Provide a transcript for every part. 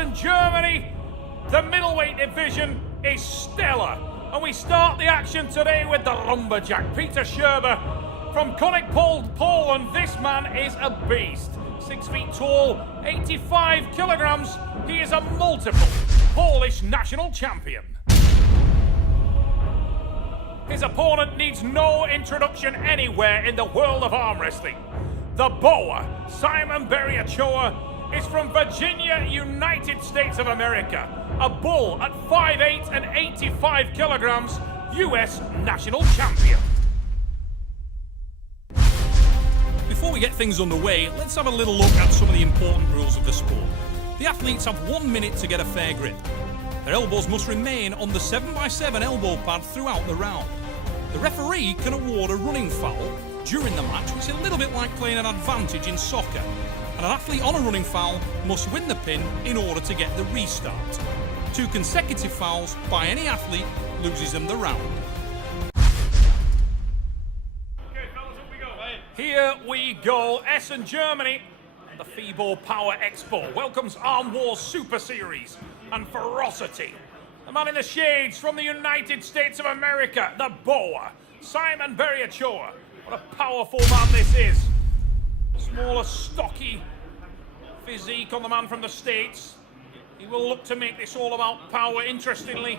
Eastern Germany. The middleweight division is stellar. And we start the action today with the lumberjack, Peter Szczerba from Beriachoa, Poland. This man is a beast. 6 feet tall, 85 kilograms. He is a multiple Polish national champion. His opponent needs no introduction anywhere in the world of arm wrestling. The Boa, Simon Beriachoa, is from Virginia, United States of America. A bull at 5'8" and 85 kilograms, US national champion. Before we get things underway, let's have a little look at some of the important rules of the sport. The athletes have 1 minute to get a fair grip. Their elbows must remain on the 7x7 elbow pad throughout the round. The referee can award a running foul during the match, which is a little bit like playing an advantage in soccer. And an athlete on a running foul must win the pin in order to get the restart. 2 consecutive fouls by any athlete loses them the round. Here we go. Essen, Germany. The FIBO Power Expo welcomes Arm Wars Super Series and Ferocity. The man in the shades from the United States of America, the Boa, Simon Beriachoa. What a powerful man this is. Smaller, stocky physique on the man from the States. He will look to make this all about power. Interestingly,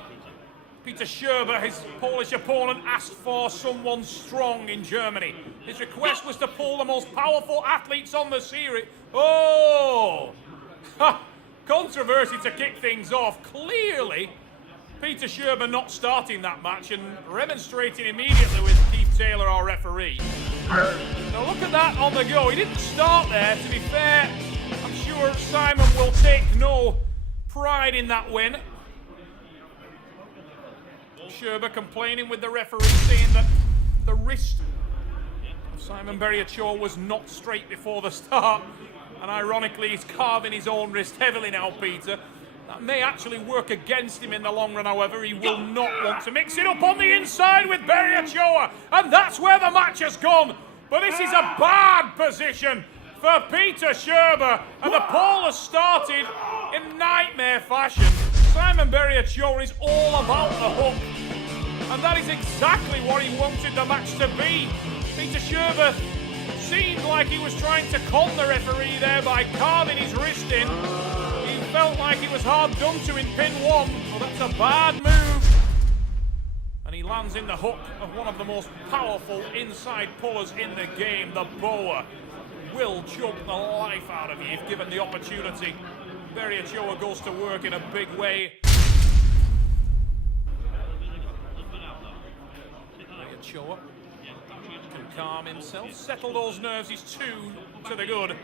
Peter Szczerba, his Polish opponent, asked for someone strong in Germany. His request was to pull the most powerful athletes on the series. Oh! Controversy to kick things off. Clearly, Peter Szczerba not starting that match and remonstrating immediately with Keith Taylor, our referee. Now look at that on the go. He didn't start there, to be fair. I'm sure Simon will take no pride in that win. Szczerba complaining with the referee, saying that the wrist of Simon Beriachoa was not straight before the start. And ironically, he's carving his own wrist heavily now, Peter. That may actually work against him in the long run, however. He will not want to mix it up on the inside with Beriachoa. And that's where the match has gone. But this is a bad position for Peter Szczerba. And the pole has started in nightmare fashion. Simon Beriachoa is all about the hook. And that is exactly what he wanted the match to be. Peter Szczerba seemed like he was trying to con the referee there by carving his wrist in. He felt like he was hard done to in pin 1. Well, that's a bad move. And he lands in the hook of one of the most powerful inside pullers in the game. The Boa will choke the life out of you if given the opportunity. Beriachoa goes to work in a big way. Beriachoa can calm himself, settle those nerves. He's 2 to the good.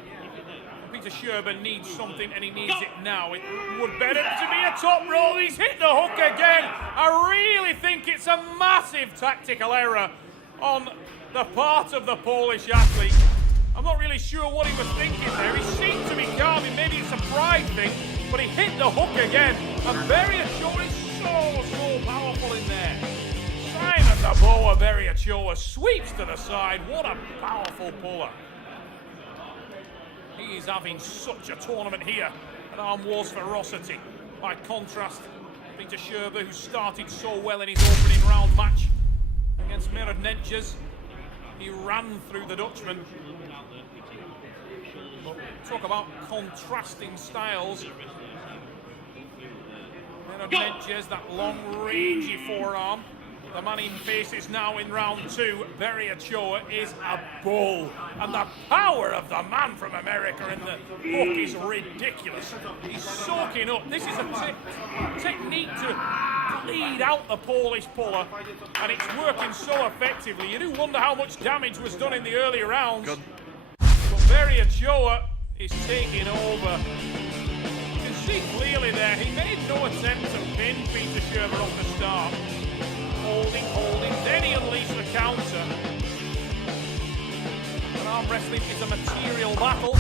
Peter Szczerba needs something, and he needs it now. It would better to be a top roll. He's hit the hook again. I really think it's a massive tactical error on the part of the Polish athlete. I'm not really sure what he was thinking there. He seemed to be calming. Maybe it's a pride thing, but he hit the hook again. And Beriachoa is so powerful in there. Simon the Boa Beriachoa sweeps to the side. What a powerful puller. He is having such a tournament here at Arm Wars Ferocity. By contrast, Peter Szczerba, who started so well in his opening round match against Mirad Nenches, he ran through the Dutchman. But talk about contrasting styles. Mirad Nenches, that long, rangy forearm. The man he faces now in round 2, Beriachoa, is a bull. And the power of the man from America in the hook is ridiculous. He's soaking up. This is a technique to bleed out the Polish puller. And it's working so effectively. You do wonder how much damage was done in the early rounds. But Beriachoa is taking over. You can see clearly there, he made no attempt to pin Peter Szczerba off the start. Holding, then he unleashed the counter. And arm wrestling is a material battle.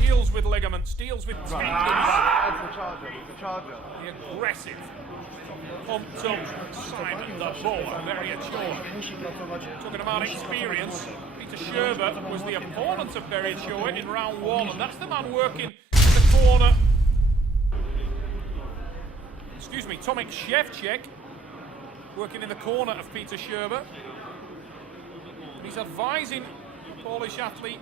Deals with ligaments, deals with tendons. The charger. The aggressive, pumped up Simon the Boa Beriachoa. Talking about experience, Peter Szczerba was the opponent of Beriachoa in round 1, and that's the man working in the corner Tomek Shevchik, working in the corner of Peter Szczerba. He's advising Polish athlete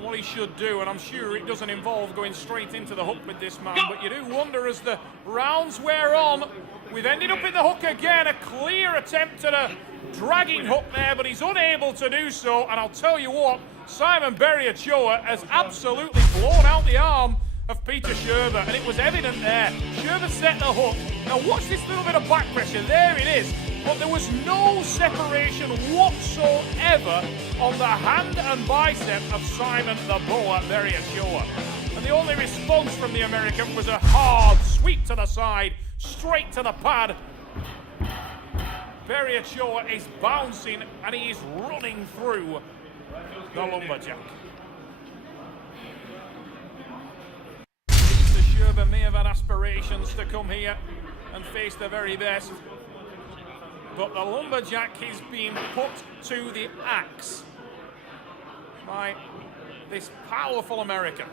what he should do, and I'm sure it doesn't involve going straight into the hook with this man, but you do wonder as the rounds wear on. We've ended up in the hook again, a clear attempt at a dragging hook there, but he's unable to do so, and I'll tell you what, Simon Beriachoa has absolutely blown out the arm of Peter Szczerba, and it was evident there. Szczerba set the hook. Now watch this little bit of back pressure, there it is. But there was no separation whatsoever on the hand and bicep of Simon the Boa Beriachoa. And the only response from the American was a hard sweep to the side, straight to the pad. Beriachoa is bouncing and he is running through the lumberjack. Mr. Szczerba may have had aspirations to come here and face the very best, but the lumberjack is being put to the axe by this powerful American.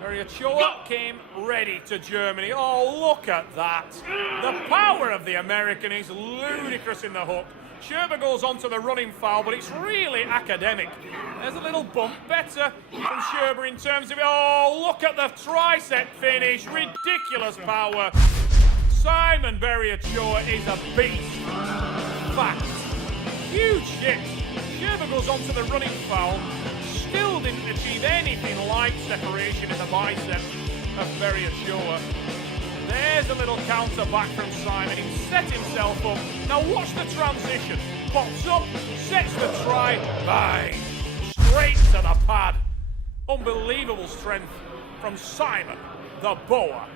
Beriachoa came ready to Germany. Oh, look at that. The power of the American is ludicrous in the hook. Szczerba goes on to the running foul, but it's really academic. There's a little bump, better from Szczerba in terms of, oh, look at the tricep finish. Ridiculous power. Simon Beriachoa is a beast. Fact. Huge hit. Szczerba goes on to the running foul. Still didn't achieve anything like separation in the bicep of Beriachoa. There's a little counter back from Simon. He set himself up. Now watch the transition. Pops up, sets the try, bang! Straight to the pad. Unbelievable strength from Simon the Boa